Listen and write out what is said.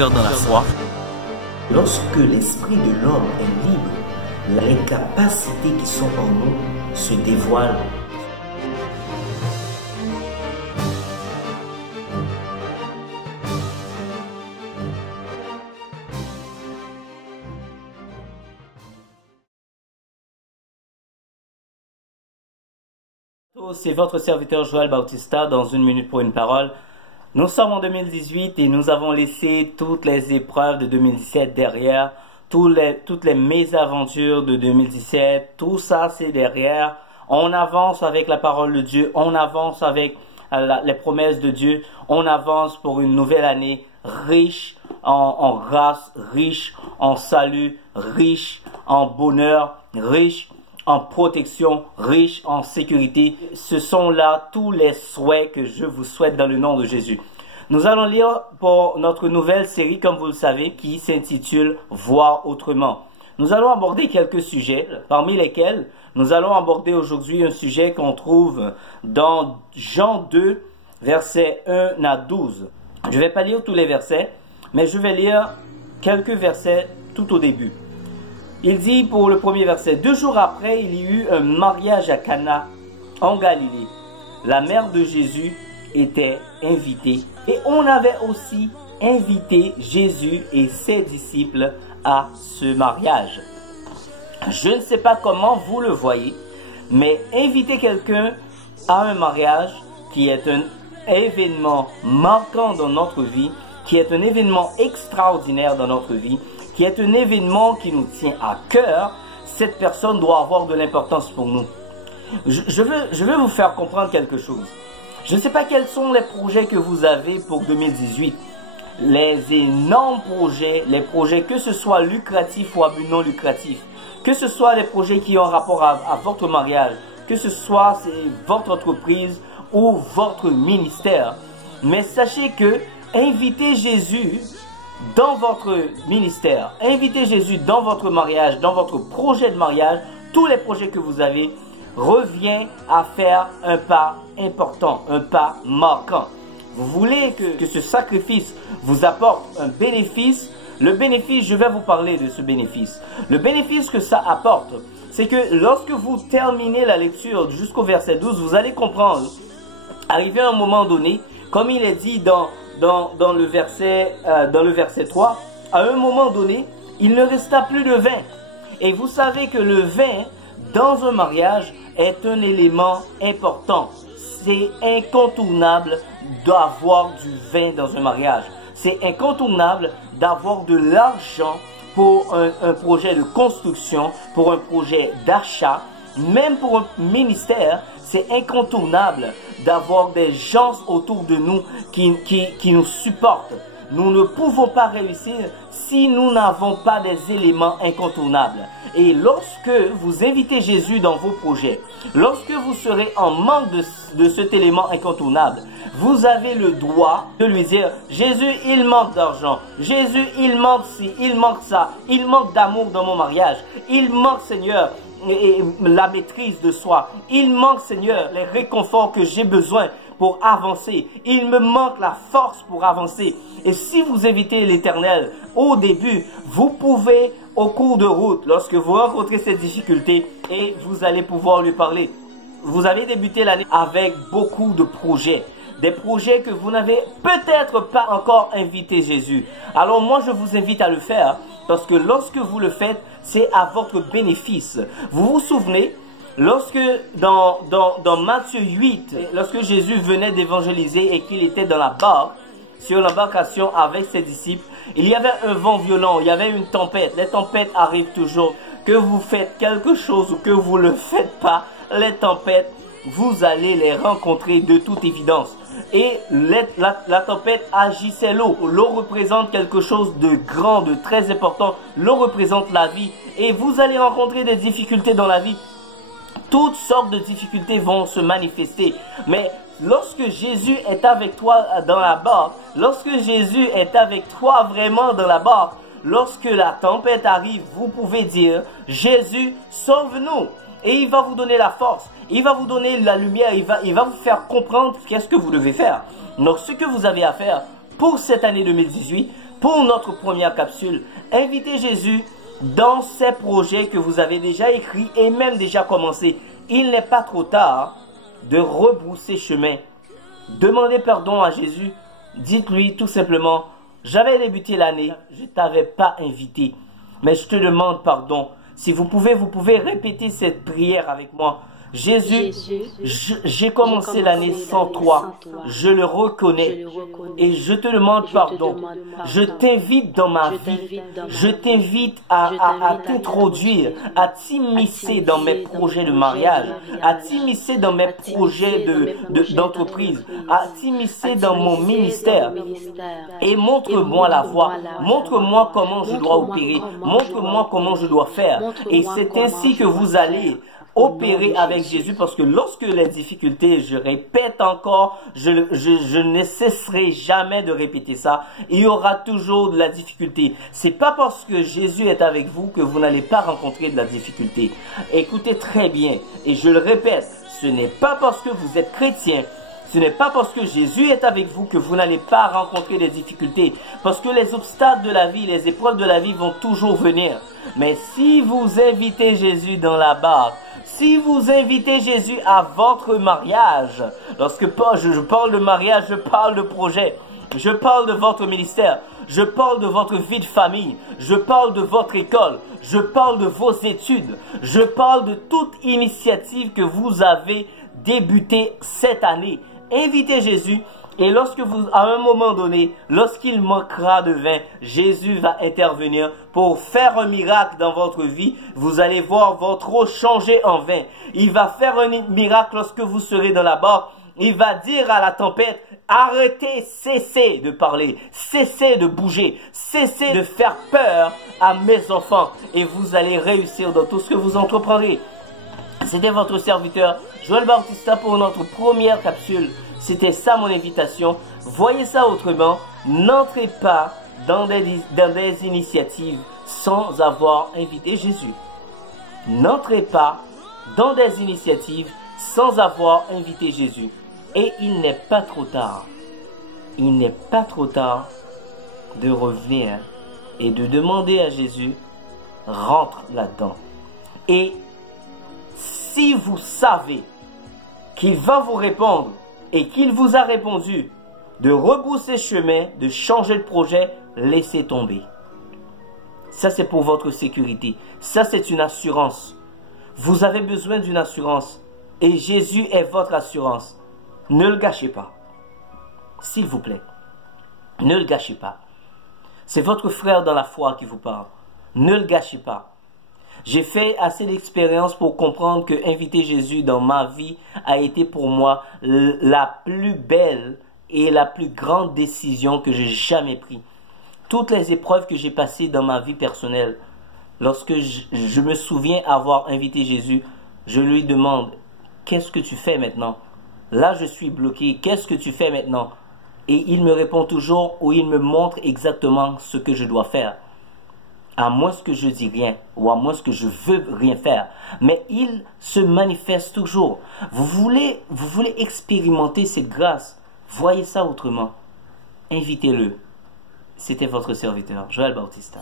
frères dans la foi. Lorsque l'esprit de l'homme est libre, les capacités qui sont en nous se dévoilent. C'est votre serviteur Joël Bautista dans Une minute pour une parole. Nous sommes en 2018 et nous avons laissé toutes les épreuves de 2017 derrière, toutes les mésaventures de 2017, tout ça c'est derrière. On avance avec la parole de Dieu, on avance avec les promesses de Dieu, on avance pour une nouvelle année riche en grâce, riche en salut, riche en bonheur, riche en protection, riche en sécurité. Ce sont là tous les souhaits que je vous souhaite dans le nom de Jésus. Nous allons lire pour notre nouvelle série, comme vous le savez, qui s'intitule « Voir autrement ». Nous allons aborder quelques sujets, parmi lesquels nous allons aborder aujourd'hui un sujet qu'on trouve dans Jean 2, versets 1 à 12. Je ne vais pas lire tous les versets, mais je vais lire quelques versets tout au début. Il dit pour le premier verset, 2 jours après, il y eut un mariage à Cana, en Galilée. La mère de Jésus était invitée et on avait aussi invité Jésus et ses disciples à ce mariage. Je ne sais pas comment vous le voyez, mais inviter quelqu'un à un mariage qui est un événement marquant dans notre vie, qui est un événement extraordinaire dans notre vie, qui est un événement qui nous tient à cœur, cette personne doit avoir de l'importance pour nous. Je veux vous faire comprendre quelque chose. Je ne sais pas quels sont les projets que vous avez pour 2018. Les énormes projets, les projets que ce soit lucratifs ou à but non lucratif, que ce soit les projets qui ont rapport à votre mariage, que ce soit votre entreprise ou votre ministère. Mais sachez que inviter Jésus dans votre ministère, invitez Jésus dans votre mariage, dans votre projet de mariage, tous les projets que vous avez, revient à faire un pas important, un pas marquant. Vous voulez que ce sacrifice vous apporte un bénéfice. Le bénéfice, je vais vous parler de ce bénéfice. Le bénéfice que ça apporte, c'est que lorsque vous terminez la lecture jusqu'au verset 12, vous allez comprendre, arrivé à un moment donné, comme il est dit dans le verset 3, à un moment donné, il ne resta plus de vin. Et vous savez que le vin, dans un mariage, est un élément important. C'est incontournable d'avoir du vin dans un mariage. C'est incontournable d'avoir de l'argent pour un projet de construction, pour un projet d'achat, même pour un ministère. C'est incontournable d'avoir des gens autour de nous qui nous supportent. Nous ne pouvons pas réussir si nous n'avons pas des éléments incontournables. Et lorsque vous invitez Jésus dans vos projets, lorsque vous serez en manque de cet élément incontournable, vous avez le droit de lui dire, Jésus, il manque d'argent. Jésus, il manque ci, il manque ça. Il manque d'amour dans mon mariage. Il manque, Seigneur, et la maîtrise de soi. Il manque, Seigneur, les réconforts que j'ai besoin pour avancer. Il me manque la force pour avancer. Et si vous invitez l'Éternel au début, vous pouvez, au cours de route, lorsque vous rencontrez cette difficulté, et vous allez pouvoir lui parler. Vous avez débuté l'année avec beaucoup de projets. Des projets que vous n'avez peut-être pas encore invité Jésus. Alors moi, je vous invite à le faire parce que lorsque vous le faites, c'est à votre bénéfice. Vous vous souvenez, lorsque dans Matthieu 8, lorsque Jésus venait d'évangéliser et qu'il était dans la barque, sur l'embarcation avec ses disciples, il y avait un vent violent, il y avait une tempête. Les tempêtes arrivent toujours. Que vous faites quelque chose ou que vous ne le faites pas, les tempêtes, vous allez les rencontrer de toute évidence. Et la tempête agissait l'eau. L'eau représente quelque chose de grand, de très important. L'eau représente la vie. Et vous allez rencontrer des difficultés dans la vie. Toutes sortes de difficultés vont se manifester. Mais lorsque Jésus est avec toi dans la barque, lorsque Jésus est avec toi vraiment dans la barque, lorsque la tempête arrive, vous pouvez dire, Jésus, sauve-nous. Et il va vous donner la force, il va vous donner la lumière, il va vous faire comprendre qu'est-ce que vous devez faire. Donc ce que vous avez à faire pour cette année 2018, pour notre première capsule. Invitez Jésus dans ces projets que vous avez déjà écrits et même déjà commencés. Il n'est pas trop tard de rebrousser chemin. Demandez pardon à Jésus. Dites-lui tout simplement, j'avais débuté l'année, je ne t'avais pas invité, mais je te demande pardon. Si vous pouvez répéter cette prière avec moi. Jésus, j'ai commencé l'année sans toi, je le reconnais et je te demande pardon. Je t'invite dans ma vie, je t'invite à t'introduire, à t'immiscer dans mes projets de mariage, à t'immiscer dans mes projets d'entreprise, à t'immiscer dans mon ministère et montre-moi la voie, montre-moi comment je dois opérer, montre-moi comment je dois faire et c'est ainsi que vous allez opérer avec Jésus parce que lorsque les difficultés, je répète encore, je ne cesserai jamais de répéter ça, il y aura toujours de la difficulté. C'est pas parce que Jésus est avec vous que vous n'allez pas rencontrer de la difficulté. Écoutez très bien et je le répète, ce n'est pas parce que vous êtes chrétien, ce n'est pas parce que Jésus est avec vous que vous n'allez pas rencontrer des difficultés. Parce que les obstacles de la vie, les épreuves de la vie vont toujours venir. Mais si vous invitez Jésus dans la barque, si vous invitez Jésus à votre mariage, lorsque je parle de mariage, je parle de projet, je parle de votre ministère, je parle de votre vie de famille, je parle de votre école, je parle de vos études, je parle de toute initiative que vous avez débutée cette année. Invitez Jésus et à un moment donné, lorsqu'il manquera de vin, Jésus va intervenir pour faire un miracle dans votre vie. Vous allez voir votre eau changer en vin. Il va faire un miracle lorsque vous serez dans la barque. Il va dire à la tempête, arrêtez, cessez de parler, cessez de bouger, cessez de faire peur à mes enfants. Et vous allez réussir dans tout ce que vous entreprendrez. C'était votre serviteur Joël Bautista pour notre première capsule. C'était ça mon invitation. Voyez ça autrement. N'entrez pas dans des initiatives sans avoir invité Jésus. N'entrez pas dans des initiatives sans avoir invité Jésus. Et il n'est pas trop tard. Il n'est pas trop tard de revenir et de demander à Jésus, rentre là-dedans. Et si vous savez qu'il va vous répondre et qu'il vous a répondu de rebrousser chemin, de changer de projet, laissez tomber. Ça, c'est pour votre sécurité. Ça, c'est une assurance. Vous avez besoin d'une assurance. Et Jésus est votre assurance. Ne le gâchez pas. S'il vous plaît. Ne le gâchez pas. C'est votre frère dans la foi qui vous parle. Ne le gâchez pas. J'ai fait assez d'expérience pour comprendre que inviter Jésus dans ma vie a été pour moi la plus belle et la plus grande décision que j'ai jamais prise. Toutes les épreuves que j'ai passées dans ma vie personnelle, lorsque je me souviens avoir invité Jésus, je lui demande, qu'est-ce que tu fais maintenant? Là, je suis bloqué, qu'est-ce que tu fais maintenant? Et il me répond toujours ou il me montre exactement ce que je dois faire. À moins que je dis rien ou à moins que je veux rien faire. Mais il se manifeste toujours. Vous voulez expérimenter cette grâce. Voyez ça autrement. Invitez-le. C'était votre serviteur, Joël Bautista.